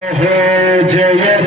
जय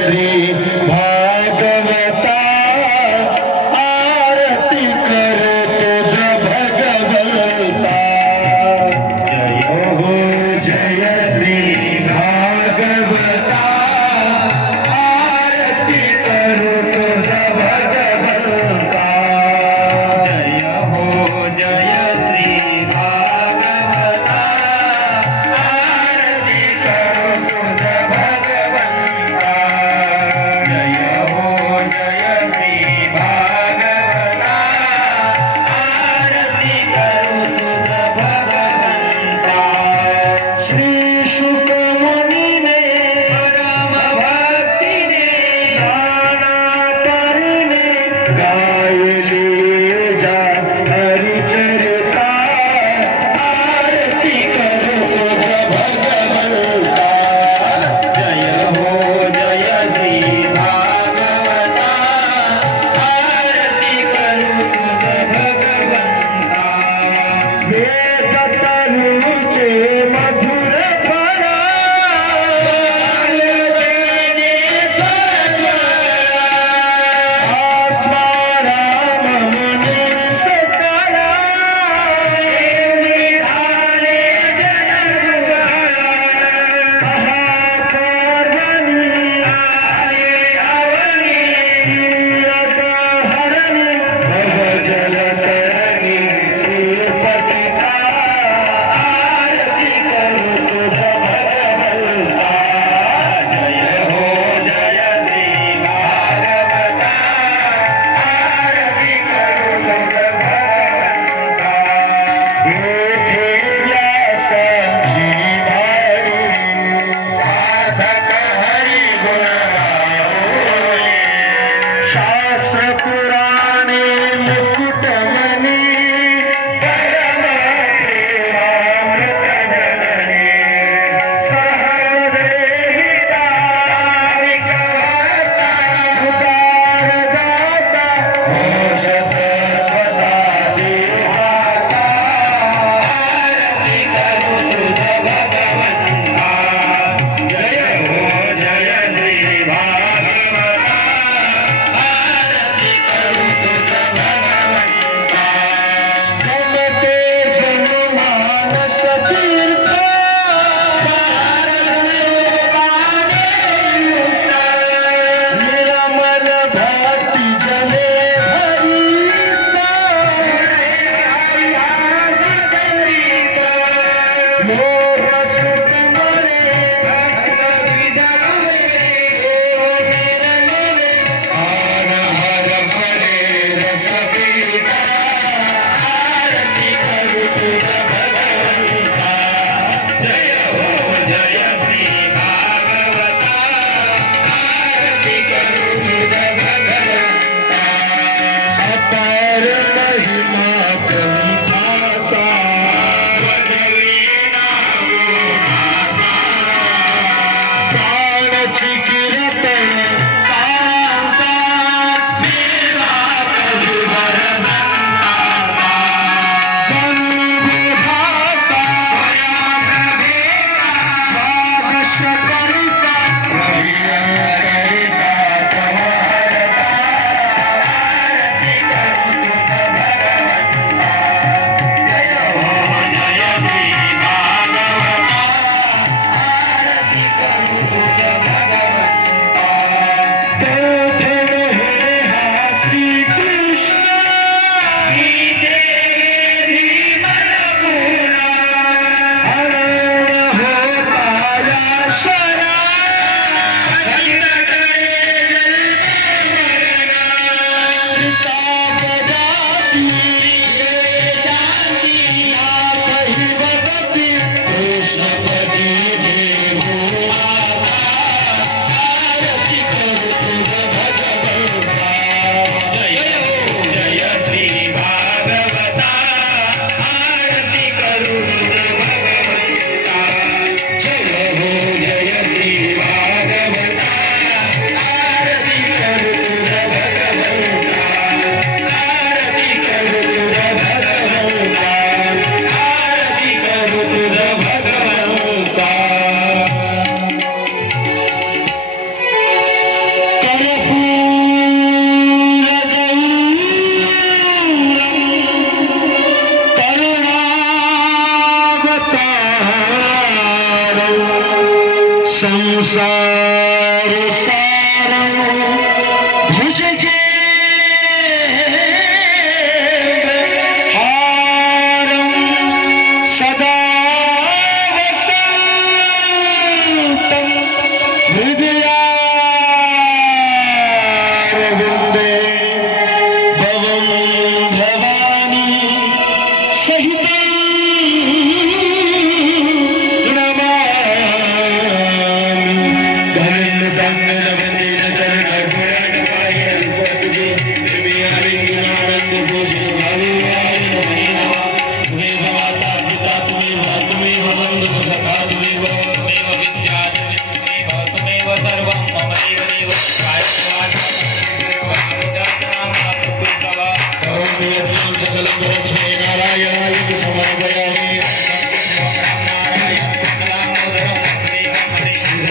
संसार